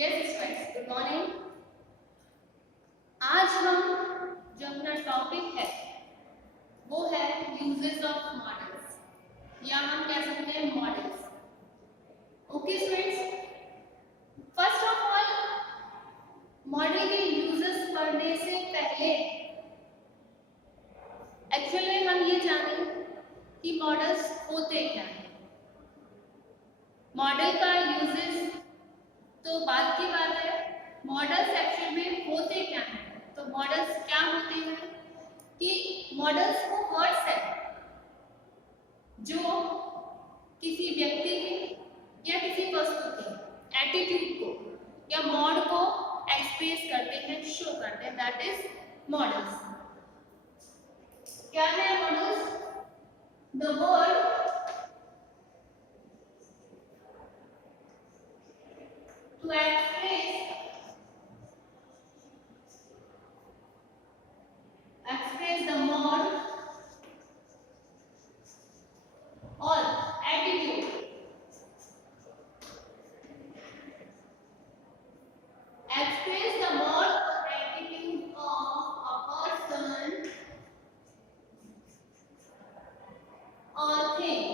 Yes students, good morning. आज हम जो अपना टॉपिक है वो है यूजेस ऑफ मॉडल्स, या हम कह सकते हैं models. Okay students, first of all model के यूजेस पढ़ने से पहले एक्चुअली हम ये जानें कि मॉडल्स होते क्या हैं। मॉडल का यूजेस तो बात की बात है, मॉडल्स एक्चुअल में होते क्या हैं। तो मॉडल्स क्या होते हैं कि मॉडल्स वो वर्ड्स है जो किसी व्यक्ति के या किसी वस्तु के एटीट्यूड को या मॉड को एक्सप्रेस करते हैं, शो करते हैं, दैट इज मॉडल्स। क्या है models? The word to express the mod or attitude of a person or thing.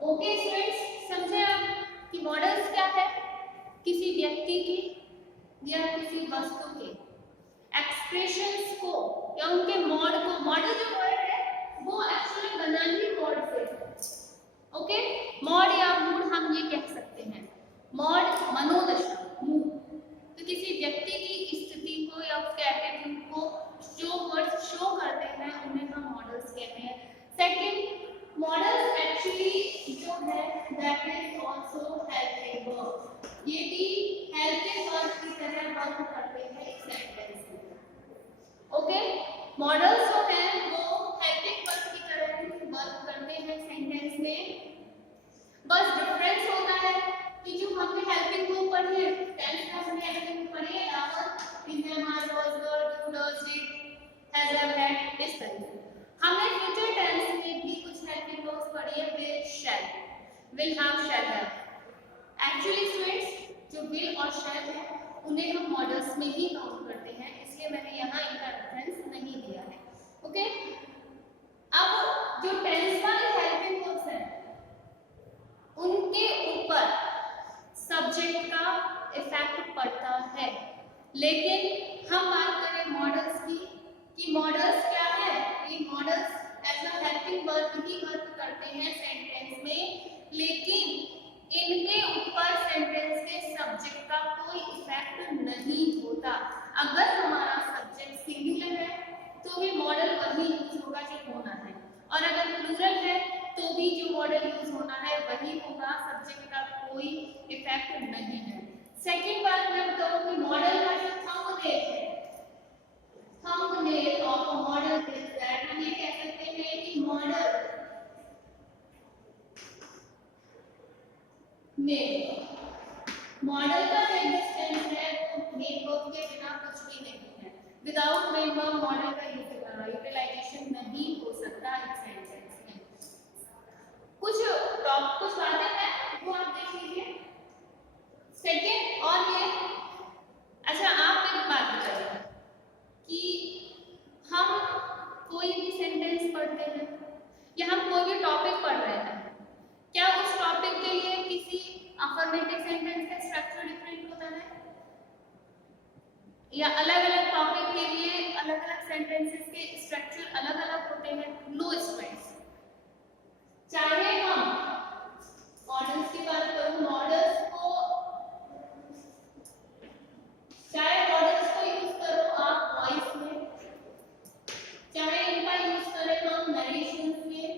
Okay students, समझे आप कि मॉडल्स क्या है? किसी व्यक्ति की या किसी वस्तु के एक्सप्रेशंस को या उनके मॉड को, मॉडल जो वर्ड है वो एक्चुअली बना ही मॉड से है। ओके, मॉड या मूड हम ये कह सकते हैं। मॉड मनोदशा, मूड। तो किसी व्यक्ति की स्थिति को या उसके एटीट्यूड को जो वर्ड्स शो करते हैं उन्हें हम मॉडल्स कहते हैं। सेकंड, मॉडल्स एक्चुअली जो है that is also helping verb. ये भी हेल्पिंग वर्ब की तरह वर्क करते हैं एक सेंटेंस में। ओके, मॉडल्स जो है वो हेल्पिंग वर्ब की तरह वर्क करते हैं सेंटेंस में। बस डिफरेंस होता है कि जो हमने हेल्पिंग वर्ब पढ़ी है, टेंस में हमने हेल्पिंग पढ़ी है, our, is, am, are, was, were, do, does, did, has, have, had, इस तरह से। हमने फ्यूचर टेंस में भी कुछ हेल्पिंग वर्ब्स पढ़ी है, will, shall, will have, shall have. Actually students, जो विल और शैल है उन्हें हम मॉडल्स में ही काउंट करते हैं, इसलिए मैंने यहाँ इनका रेफरेंस नहीं दिया है। ओके, अब जो टेंस वाले हेल्पिंग वर्ब्स हैं उनके ऊपर सब्जेक्ट का इफेक्ट पड़ता है, लेकिन हम बात करें मॉडल्स की कि मॉडल्स क्या है। ये modals as a helping verb ही वर्क करते हैं सेंटेंस में, लेकिन इनके ऊपर सेंटेंस के सब्जेक्ट का कोई इफेक्ट नहीं होता। अगर हमारा सब्जेक्ट सिंगुलर है तो भी मॉडल वही यूज होगा जो होना है, और अगर प्लूरल है तो भी जो मॉडल यूज होना है वही होगा, सब्जेक्ट का कोई इफेक्ट नहीं है। सेकंड बात मैं बताऊं कि मॉडल का जो थंबनेल है, thumbnail of a model is that, हम ये कह सकते हैं कि मॉडल में मॉडल का एग्जिस्टेंस है वो मेन वर्ब के बिना कुछ भी नहीं है। विदाउट मेन वर्ब मॉडल का यूटिलाइजेशन नहीं हो सकता एक सेंटेंस में। कुछ बातें हैं वो आप देख लीजिए। सेकंड, और ये अच्छा आप एक बात बताइए कि हम कोई भी सेंटेंस पढ़ते हैं या हम कोई भी टॉपिक पढ़ रहे हैं, क्या उस टॉपिक के लिए किसी अफर्मेटिव सेंटेंस का स्ट्रक्चर डिफरेंट होता है, या अलग अलग टॉपिक के लिए अलग अलग सेंटेंसेस के स्ट्रक्चर अलग अलग होते हैं? नो स्टूडेंट्स, चाहे हम मॉडल्स की बात करूं, मॉडल्स को चाहे मॉडल्स को यूज करो आप वॉइस में, चाहे इनका यूज करें हम नरेशंस में,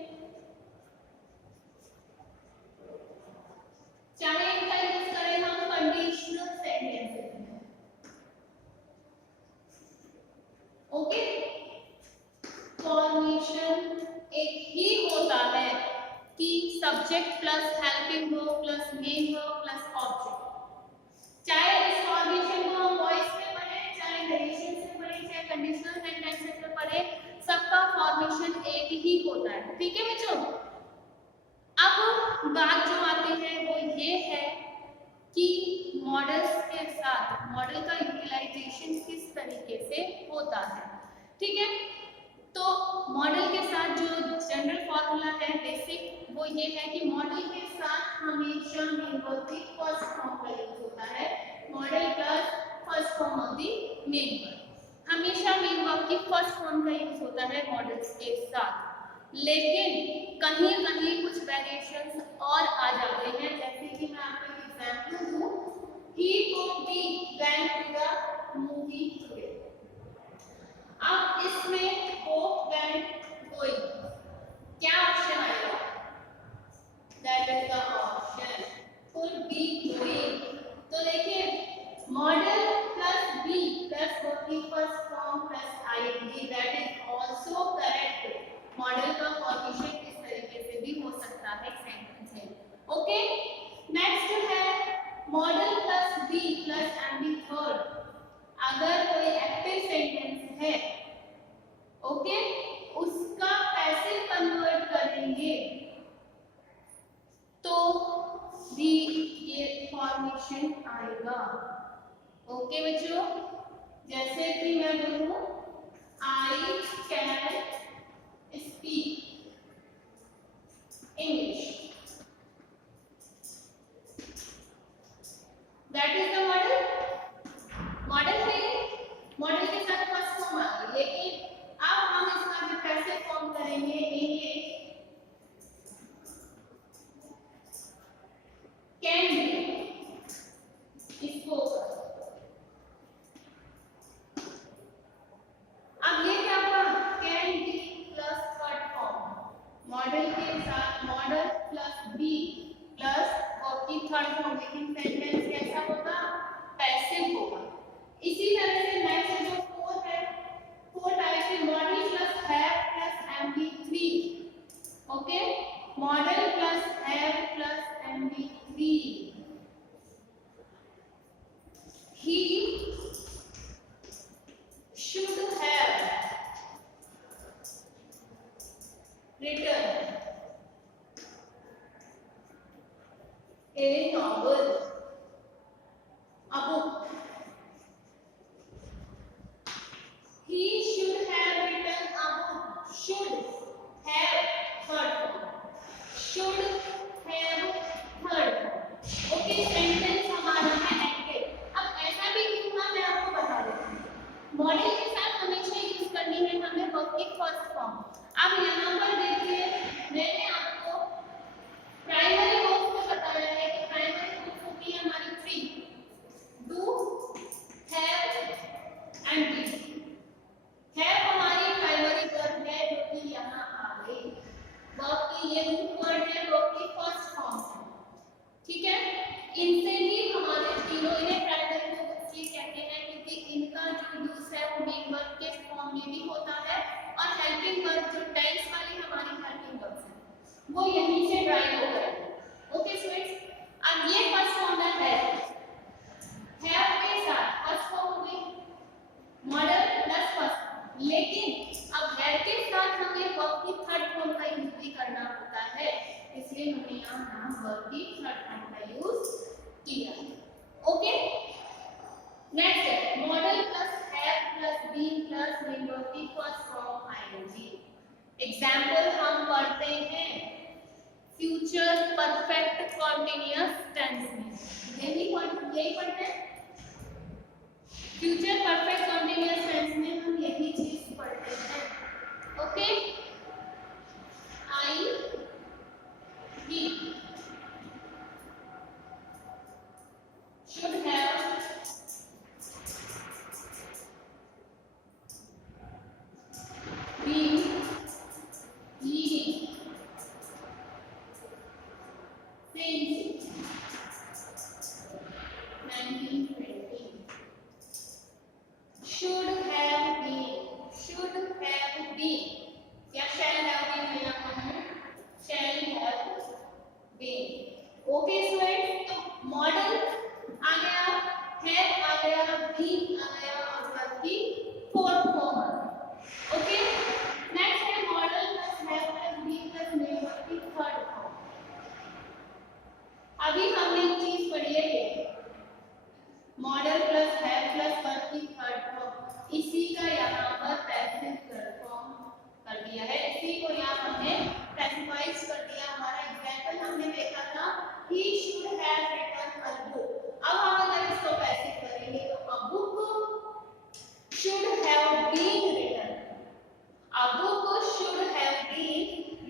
चाहे इनका यूज करें हम कंडीशनल सेंटेंसेस में। ओके, फॉर्मेशन एक ही होता है कि subject plus helping verb plus main verb plus object. चाहे इस फॉर्मेशन को हम वॉइस में पढ़े, चाहे नरेशन से पढ़े, चाहे कंडीशनल सेंटेंसेस में पढ़े, सबका फॉर्मेशन एक ही होता है। ठीक है बच्चों, अब बात जो आती है वो ये है कि मॉडल्स के साथ मॉडल का यूटिलाइजेशन किस तरीके से होता है। ठीक है, तो मॉडल के साथ जो जनरल फॉर्मूला है बेसिक वो ये है कि मॉडल के साथ हमेशा मेन वर्ब की फर्स्ट फॉर्म का यूज होता है। Model plus first form of the main verb, हमेशा मेन वर्ब की फर्स्ट फॉर्म का यूज होता है मॉडल्स के साथ। लेकिन कहीं कहीं कुछ वेरिएशंस और आ जाते हैं, जैसे कि मैं आपको एक एग्जांपल दूं, he or we went to the movie today। अब इसमें go went going क्या ऑप्शन आएगा? That is the option could be going। तो देखिए मॉडल प्लस बी प्लस होती first form plus ING, that is also correct. Modal का formation इस तरीके से भी हो सकता है सेंटेंस है। ओके, नेक्स्ट है model plus be plus and be third. अगर कोई एक्टिव सेंटेंस है, ओके, उसका पैसिव कन्वर्ट करेंगे तो भी ये फॉर्मेशन आएगा। ओके बच्चों, जैसे कि मैं बोलूं I can speak English, that is the model. Model है, मॉडल के साथ फर्स्ट फॉर्म आ गई, लेकिन अब हम इसका जो पैसिव फॉर्म करेंगे इंग्लिश कैन बी स्पोकन। अब ये क्या हुआ? Can be plus third form, modal के साथ modal plus be plus verb की थर्ड फॉर्म, लेकिन सेंटेंस कैसा होगा? पैसिव होगा। इसी तरह से नेक्स्ट जो फोर्थ है, फोर्थ टाइप है model plus have plus MB three. Okay, model plus have plus MB three. he should have written a novel, a book। he should have written a book, should have third form, should have third form। Okay, sentence हमारा है active. अब ऐसा भी क्यों हुआ मैं आपको बता देती हूँ। मॉडल के साथ हमेशा यूज करनी है हमें वर्ब की फर्स्ट फॉर्म। अब यहाँ पर देखिए मैंने आपको प्राइमरी वर्ब को बताया है कि प्राइमरी वर्ब होती है हमारी three, do, have and be. Have हमारी प्राइमरी वर्ब है जो कि यहाँ आ गई। वर्ब की ये रूट वर्ड है, वर्ब की फर्स्ट फॉर्म है। ठीक है, इनसे ही हमारे तीनों, इन्हें प्राइमरी वर्ब इसलिए कहते हैं क्योंकि इनका जो यूज है वो मेन वर्ब के फॉर्म में भी होता है, और हेल्पिंग वर्ब जो टेंस वाली हमारी हेल्पिंग वर्ब्स हैं वो यहीं से ड्राइव होकर है। ओके स्टूडेंट्स, अब ये फर्स्ट फॉर्म है हैव के साथ फर्स्ट फॉर्म हो गई मॉडल प्लस फर्स्ट, लेकिन अब हैव के साथ हमें वर्ब की थर्ड फॉर्म का यूज भी करना होता है, इसलिए हमने यहाँ वर्ब की थर्ड फॉर्म का यूज किया है। ओके, नेक्स्ट है model plus have plus been plus main verb की फर्स्ट फॉर्म आईएनजी। एग्जांपल हम पढ़ते हैं फ्यूचर परफेक्ट कंटीन्यूअस टेंस में, यही पढ़ते हैं। फ्यूचर परफेक्ट कंटीन्यूअस टेंस में हम यही चीज पढ़ते हैं। Okay, I he should have been leading since 1920। should have been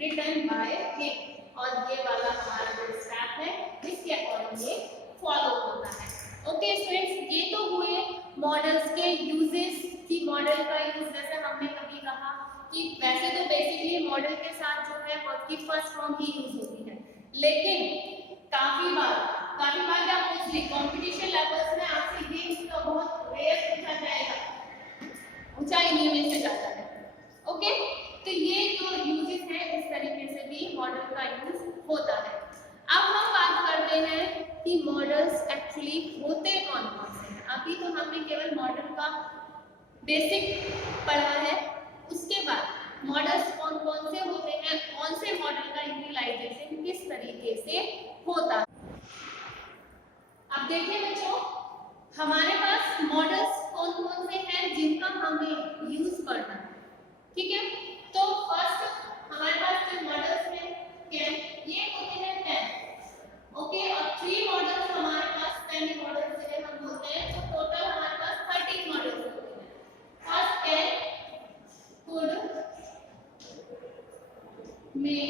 written by him, और ये वाला हमारा जो स्टेप है इसके अकॉर्डिंग ये फॉलो होता है। ओके स्टूडेंट्स, ये तो हुए मॉडल्स के यूजेस की मॉडल का यूज, जैसे हमने कभी कहा कि वैसे तो बेसिकली मॉडल के साथ जो है वर्ब की फर्स्ट फॉर्म ही यूज होती है, लेकिन काफी बार क्या मोस्टली कंपटीशन लेवल्स में आपसे ये इसका बहुत रेयर पूछा जाएगा, ऊंचाई नहीं में से जाता है। ओके, तो ये जो यूजेस है इस तरीके से भी मॉडल का यूज होता है। अब हम बात करते हैं कि मॉडल्स एक्चुअली होते कौन कौन से हैं। अभी तो हमने केवल मॉडल का बेसिक पढ़ा है, उसके बाद मॉडल्स कौन कौन से होते हैं, कौन से मॉडल का यूटिलाइजेशन किस तरीके से होता है। अब देखिए बच्चों, हमारे पास मॉडल्स कौन कौन से हैं जिनका हमें यूज करना है, ठीक है। तो फर्स्ट हमारे पास जो मॉडल्स हैं कैन, ये होते हैं 10, ओके, और 3 मॉडल्स हमारे पास, पहले मॉडल्स जिन्हें हम बोलते हैं, तो टोटल हमारे पास 13 मॉडल्स होते हैं। First can, could, may,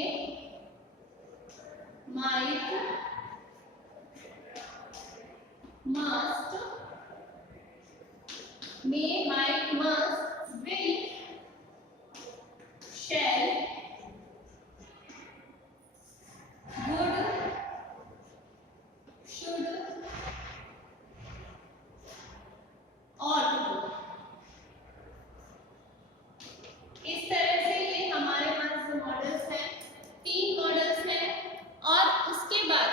might, must, may, might, must, will, shall, would, should, ought to। इस तरह से ये हमारे पास जो मॉडल्स हैं 3 मॉडल्स हैं, और उसके बाद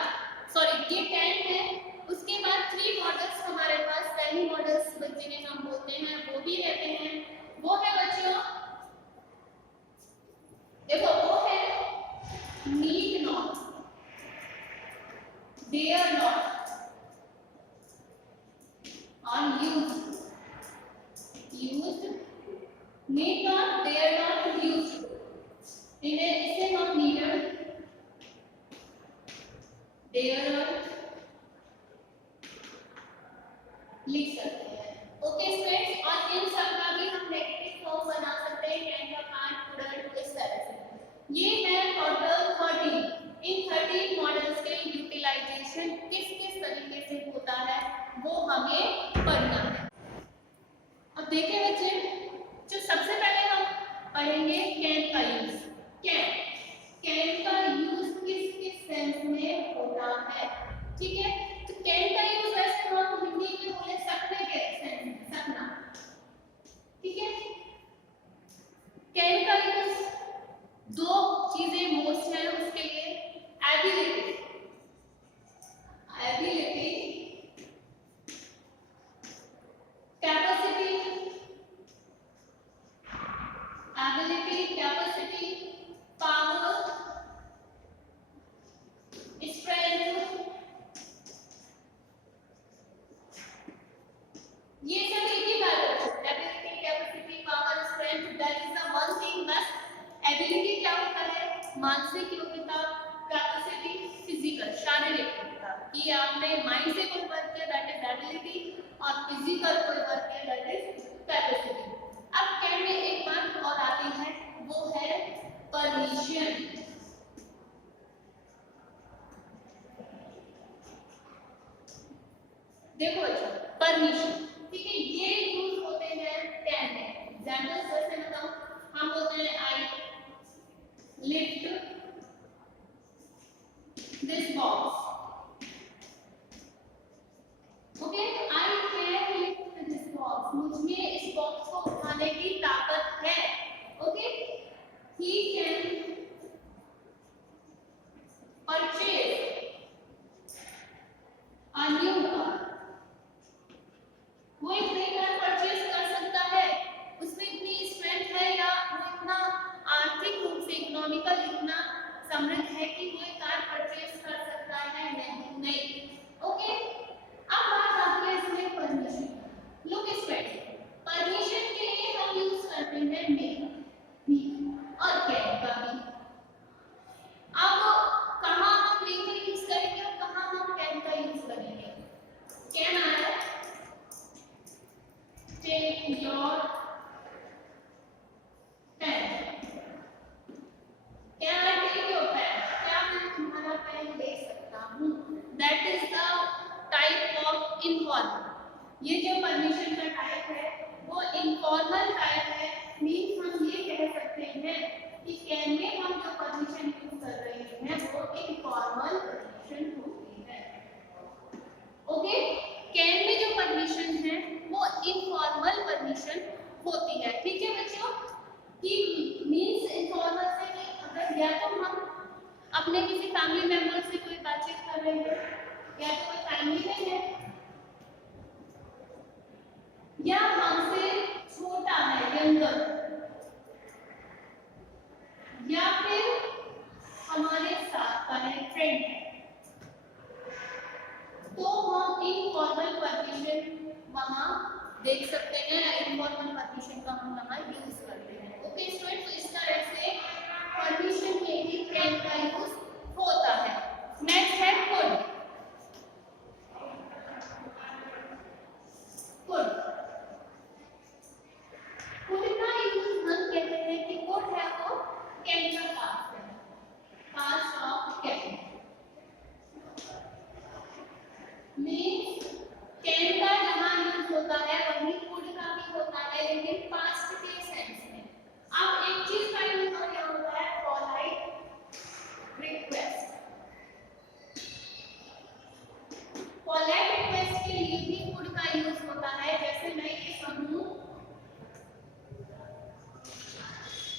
सॉरी ये 10 है, उसके बाद 3 मॉडल्स हमारे पास सेमी मॉडल्स जिन्हें हम बोलते हैं वो भी रहते हैं। वो है बच्चों, देखो वो है नीड नॉट, डेयर नॉट और used, need not, dare not, used. इसे हम नीडेड, डेयर नॉट लिख सकते हैं। ओके स्टूडेंट्स, और इन सब का भी हम नेगेटिव फॉर्म बना सकते हैं, कैन का, कांट, कुडंट, इस तरह से। ये है टोटल 13। इन 13 मॉडल्स के यूटिलाइजेशन किस किस तरीके से होता है वो हमें पढ़ना है। अब देखिए बच्चे, जो सबसे पहले हम पढ़ेंगे कैन का यूज। कैन का यूज किस किस सेंस में होता है, ठीक है। तो कैन का यूज वैसे हम हिंदी में बोले सकने के सेंस में, सकना, ठीक है। कैन का यूज 2 चीजें मोस्ट है उसके लिए, एबिलिटी, कैपेसिटी, पावर, स्ट्रेंथ, ये सब एक ही बात है। Ability, capacity, power, strength, that is the one thing. बस एबिलिटी क्या होता है, मानसिक योग्यता, कैपेसिटी फिजिकल शारीरिक योग्यता, कि आपने माइंड से कोई वर्क किया दैट इज एबिलिटी, और फिजिकल कोई वर्क किया दैट इज कैपेसिटी। अब कैन में एक बात और आती है, वो है परमिशन। देखो अच्छा, परमिशन, ठीक है, ये यूज होते हैं 10 में। एग्जांपल जैसे बताऊं, हम बोलते हैं I lift this box, okay, I can lift this box, मुझमें इस बॉक्स को उठाने की ताकत है, okay. He can purchase a new car, वो एक नई कार परचेज कर सकता है, उसमें इतनी स्ट्रेंथ है या वो इतना आर्थिक रूप से इकोनॉमिकल इतना समृद्ध है कि वो एक कार परचेज कर सकता है, नहीं, ओके। अब बात आती है इसमें परमिशन। लुक स्टूडेंट्स, परमिशन के लिए हम यूज करते हैं मे, भी और कैन का भी। अब कहां हम मे का यूज करेंगे और कहां हम कैन का यूज करेंगे। कैन आया, टेक योर पेन, कैन आया कैन में हम जो परमिशन यूज कर रहे हैं वो इनफॉर्मल परमिशन होती है। ओके, कैन में जो परमिशन है वो इनफॉर्मल परमिशन होती है। ठीक है बच्चों, कि मींस इनफॉर्मल से कि अगर या तो हम अपने किसी फैमिली मेंबर से कोई बातचीत कर रहे हैं, या तो कोई फैमिली में है, या हमसे छोटा है यंगर, या फिर हमारे साथ का है फ्रेंड है, तो हम इनफॉर्मल परमिशन वहां देख सकते हैं, इनफॉर्मल परमिशन का हम वहां यूज करते हैं। ओके स्टूडेंट, तो इस तरह से परमिशन में भी कैन का यूज होता है। नेक्स्ट है कुड। कुड का यूज हम कहते हैं कि कुड है वो कैन का पास्ट है, past of can. Means can का जहां यूज होता है वहीं कुड का भी होता है, लेकिन पास्ट के सेंस में। अब एक चीज का यूज और क्या होता है, पोलाइट रिक्वेस्ट। पोलाइट रिक्वेस्ट के लिए भी कुड का यूज होता है। जैसे मैं ये कहूं,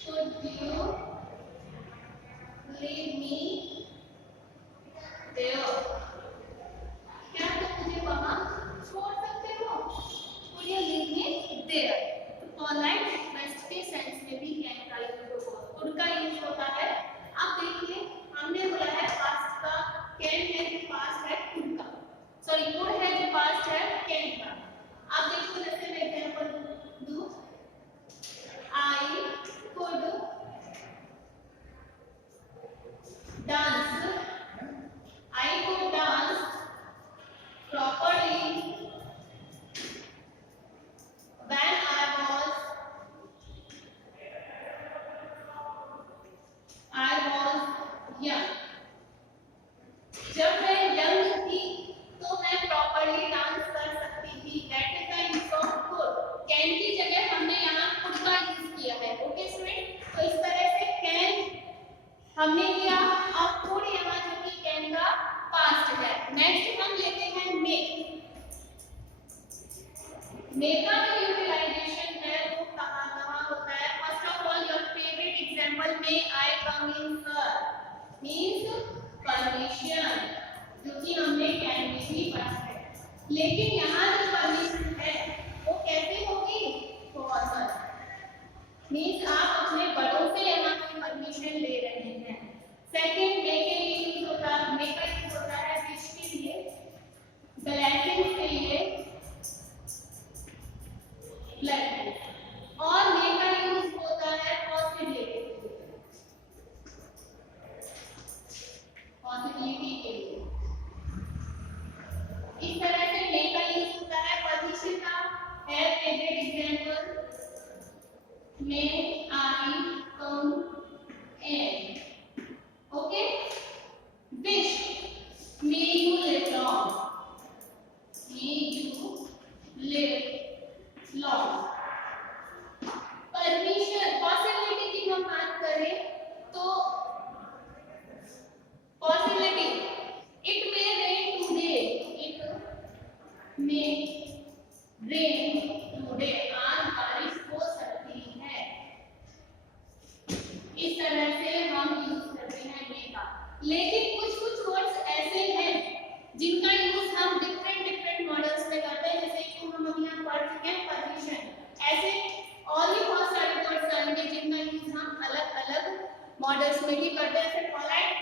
could you leave me there? क्या तुम मुझे वहां छोड़ सकते हो? Could you leave me there? तो पोलाइट रिक्वेस्ट के सेंस में भी कैन का यूज होगा, कुड का यूज होता है। अब देखिए, हमने बोला है पास्ट का, कैन है जो पास्ट है कुड का, सॉरी कुड है जो पास्ट है कैन का। अब देखो, जैसे मैं एग्जांपल दूं, I could dance, I could dance properly when I was young. जब मैं यंग थी तो मैं प्रॉपर्ली डांस कर सकती थी। That is the use of could. Can की जगह हमने यहाँ कुड का यूज किया है। ओके स्टूडेंट, तो इस तरह से कैन हमने लिया, अब कुड यहाँ जो कि कैन का पास्ट है। नेक्स्ट हम लेते हैं मेक। मेक का जो यूटिलाइजेशन है वो कहाँ होता है? First of all your favourite example में आई कम इन सर मींस परमिशन, जो कि हमने कैन में भी पढ़ा है। लेकिन यहाँ जो परमिशन है वो कैसे होगी? फॉर्मल, मींस आप अपने बड़ों से यहाँ की परमिशन ले रहे हैं। सेकंड, मेक के लिए यूज होता है, मेक का यूज होता है विश के लिए, ब्लेसिंग के लिए, ब्लेसिंग, और मेक का यूज होता है पॉसिबिलिटी, पॉसिबिलिटी के लिए। इस तरह से मेक का यूज होता है। परमिशन का है favourite example, may I come in. Okay, wish, may you live long, may you live long. Permission, possibility की हम बात करें तो possibility, it may rain today, it may rain today, आज बारिश हो सकती है। इस तरह से हम यूज करते हैं मे का। लेकिन कुछ कुछ वर्ड्स ऐसे हैं जिनका यूज हम डिफरेंट मॉडल्स में करते हैं, जैसे कि हम अभी यहाँ पढ़ चुके हैं परमिशन। ऐसे और भी बहुत सारे वर्ड्स आएंगे जिनका यूज हम अलग अलग मॉडल्स में भी करते हैं। जैसे पोलाइट